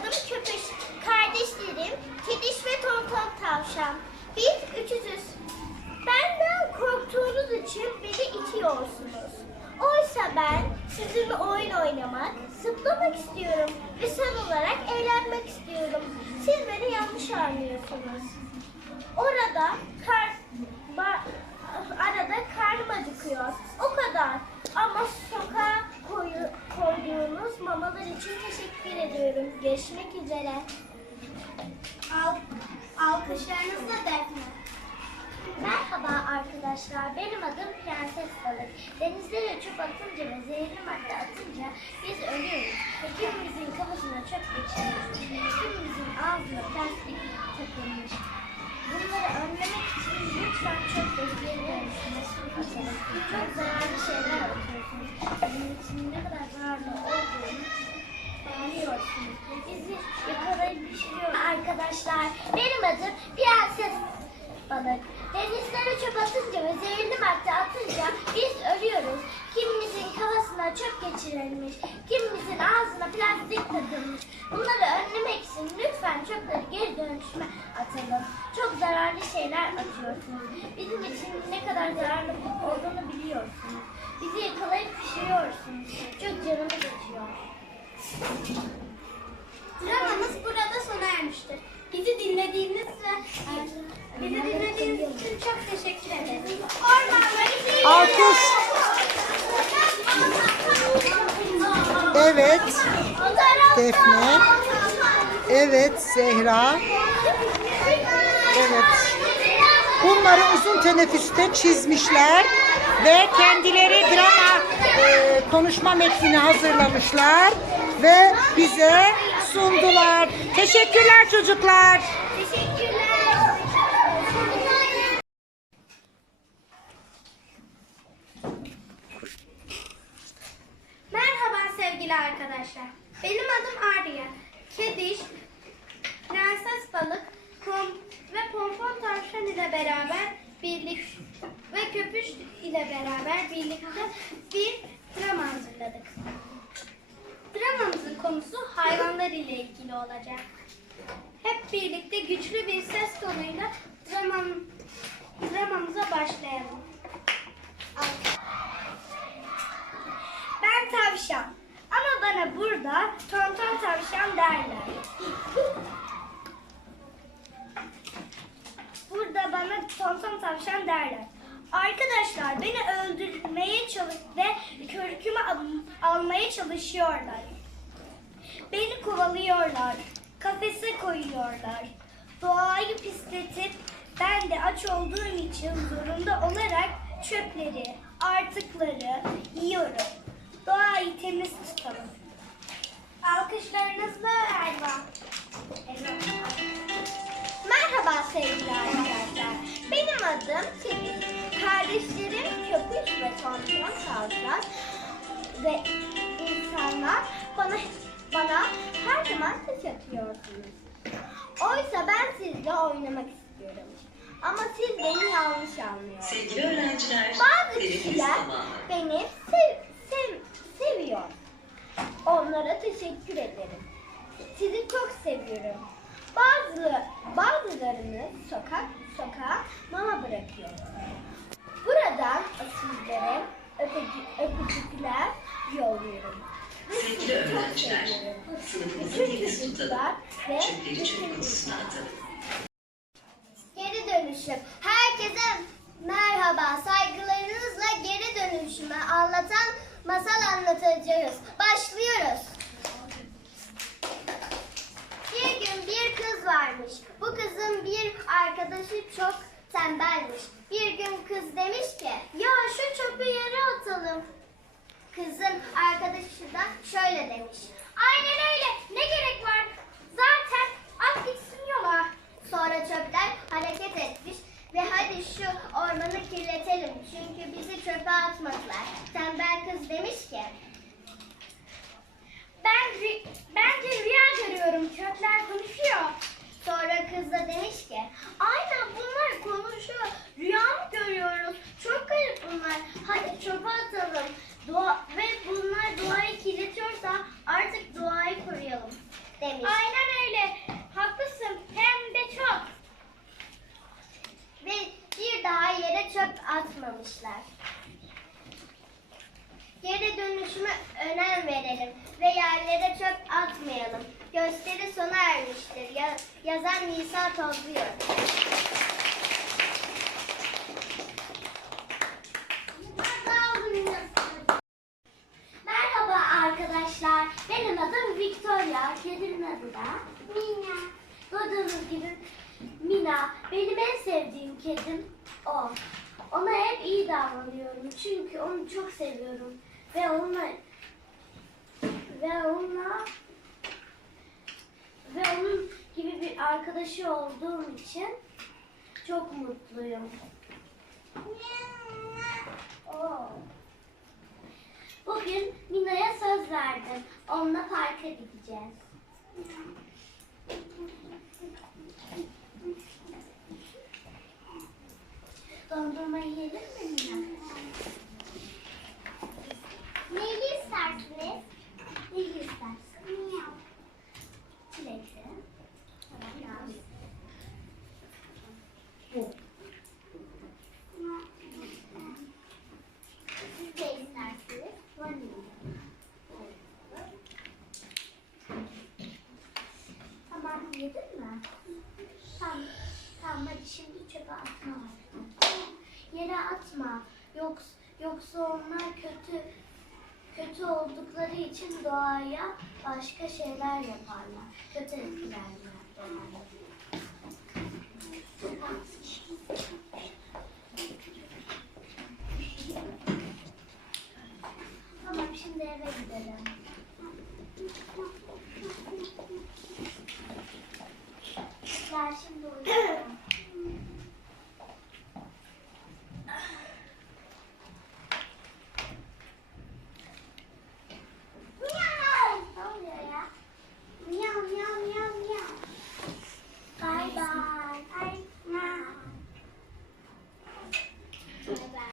adım Köpüş. Kardeşlerim Kediş ve Tonton Tavşan. Biz üçüzüz. Benden korktuğunuz için beni itiyorsunuz. Oysa ben sizinle oyun oynamak, zıplamak istiyorum ve son olarak eğlenmek istiyorum. Siz beni yanlış anlıyorsunuz. Orada kar, ba- arada karnım acıkıyor. O kadar. Ama sokağa koyu, koyduğunuz mamalar için teşekkür ediyorum. Görüşmek üzere. Al, alkışlarınızla Defne. Merhaba arkadaşlar. Benim adım Prenses Balık. Denizlere çöp atınca ve zehirli madde atınca biz ölüyoruz. Ve Kimimizin kafasına çöp geçirmiş. Kimimizin ağzına plastik takılmış. Bunları önlemek için lütfen çöp atalım. Çok zararlı biliyorsunuz. Bizi yakalayıp pişiriyor arkadaşlar. Benim adım Prenses balık. Denizlere çöp atınca ve zehirli madde atınca biz ölüyoruz. Kimimizin kafasına çöp geçirilmiş, kimimizin ağzına plastik takılmış. Bunları önlemek için lütfen çöpleri geri dönüşüme atalım. Çok zararlı şeyler atıyorsunuz. Bizim için ne kadar zararlı olduğunu biliyorsunuz. Bizi yakalayıp pişiriyorsunuz. Dramamız burada sona ermiştir. Bizi dinlediğiniz ve bizi dinlediğiniz için çok teşekkür ederiz. Ormanları Alkış. Evet. Defne. Evet Zehra. Evet. Bunları uzun teneffüste çizmişler ve kendileri drama e, konuşma metnini hazırlamışlar ve bize sundular. Teşekkürler çocuklar. Merhaba sevgili arkadaşlar. Benim adım Arya. Kediş, Prenses Balık kom ve Pompon Tavşan ile beraber birlik ve Köpüş ile beraber birlikte bir drama hazırladık. Konusu hayvanlar ile ilgili olacak. Hep birlikte güçlü bir ses tonuyla dramam, dramamıza başlayalım. Ben tavşan. Ama bana burada tonton tavşan derler. Burada bana tonton tavşan derler. Arkadaşlar beni öldürmeye çalış ve körkümü al- almaya çalışıyorlar. Kovalıyorlar. Kafese koyuyorlar. Doğayı pisletip ben de aç olduğum için zorunda olarak çöpleri, artıkları yiyorum. Doğayı temiz tutalım. Alkışlarınızla Erva. Merhaba sevgili arkadaşlar. Benim adım Temiz. Kardeşlerim Köpüş ve Tonton Tavşan ve insanlar taş atıyorsunuz. Oysa ben sizle oynamak istiyorum. Ama siz beni yanlış anlıyorsunuz. Sevgili öğrenciler, Bazı kişiler beni sev, sev, seviyor. Onlara teşekkür ederim. Sizi çok seviyorum. Bazı bazılarını sokak sokağa mama bırakıyor. Buradan sizlere öpücü, öpücükler yolluyorum. Sevgili öğrenciler, seviyorum. sınıfımızı Bütün temiz çocuklar tutalım. ve Çöpleri çöp kutusuna. Geri dönüşüm. Herkese merhaba. Saygılarınızla geri dönüşümü anlatan masal anlatacağız. Başlıyoruz. Bir gün bir kız varmış. Bu kızın bir arkadaşı çok tembelmiş. Bir gün kız demiş ki, ya şu çöpü yere atalım. Kızın arkadaşı da şöyle demiş. Aynen öyle. Ne gerek var? Zaten at yola. Sonra çöpler hareket etmiş ve hadi şu ormanı kirletelim. Çünkü bizi çöpe atmadılar. Tembel kız demiş ki. Ben bence rüya görüyorum. Çöpler konuşuyor. Sonra kız da demiş ki, aynen bunlar konuşuyor. atmamışlar. Geri dönüşüme önem verelim ve yerlere çöp atmayalım. Gösteri sona ermiştir. Ya, yazan Nisa Tozluyor. Merhaba arkadaşlar. Benim adım Victoria. Kedimin adı da Mina. Duyduğunuz gibi Mina. Benim en sevdiğim kedim o. Ona hep iyi davranıyorum. Çünkü onu çok seviyorum. Ve onunla ve onunla ve onun gibi bir arkadaşı olduğum için çok mutluyum. Bugün Mina'ya söz verdim. Onunla parka gideceğiz. Dondurma yiyelim mi Mina? Neyi istersiniz? Neyi istersin? Miyav. Çilekli. Tamam. Siz de istersiniz. Vanilya. Tamam yedin mi? Tamam. Tamam hadi şimdi çöpe atma yere atma. Yoksa, yoksa onlar kötü kötü oldukları için doğaya başka şeyler yaparlar. Kötü etkilerler Tamam şimdi eve gidelim. Ben şimdi uyuyacağım.